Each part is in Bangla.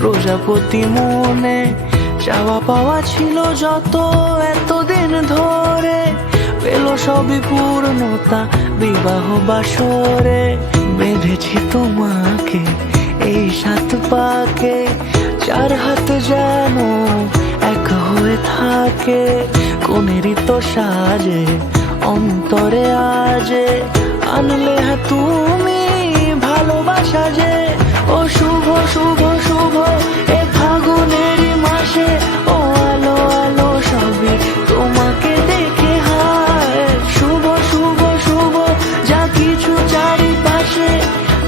প্রজাপতি মনে চাওয়া পাওয়া ছিল যত এতদিন ধরে, পেল সবই পূর্ণতা বিবাহ বাসরে। বেঁধেছি তোমাকে এই 7 পাকে, 4 হাত যেন এক হয়ে থাকে। কোনেরই তো সাজে অন্তরে আজে, আনলে তুমি ভালোবাসা যে। ও শুভ শুভ শুভ এ ফাগুনেরই মাসে, ও আলো আলো সবই তোমাকে দেখে হায়। শুভ শুভ শুভ যা কিছু চারিপাশে,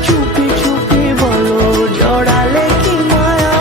চুপি চুপি বলো জড়ালে কি মায়া।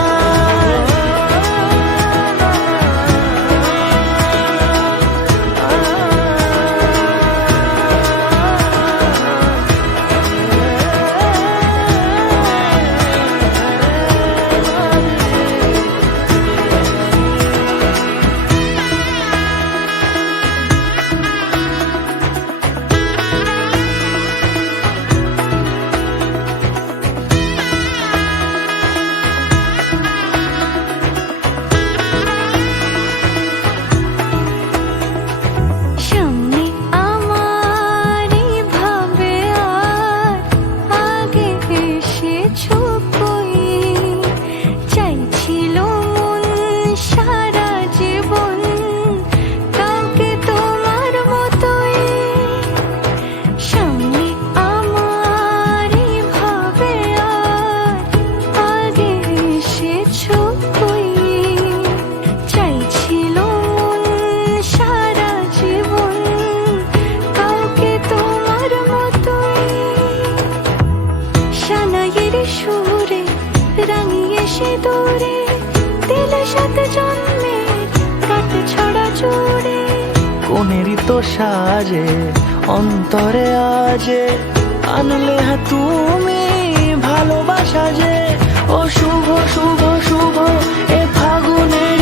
সুরে রাঙিয়ে সে দূরে দিলে 7 জন্মের কাট ছড়া জোরে। কোনেরই তো সাজে অন্তরে আজে, আনলে তুমি ভালোবাসা যে। ও শুভ শুভ শুভ এ ফাগুনের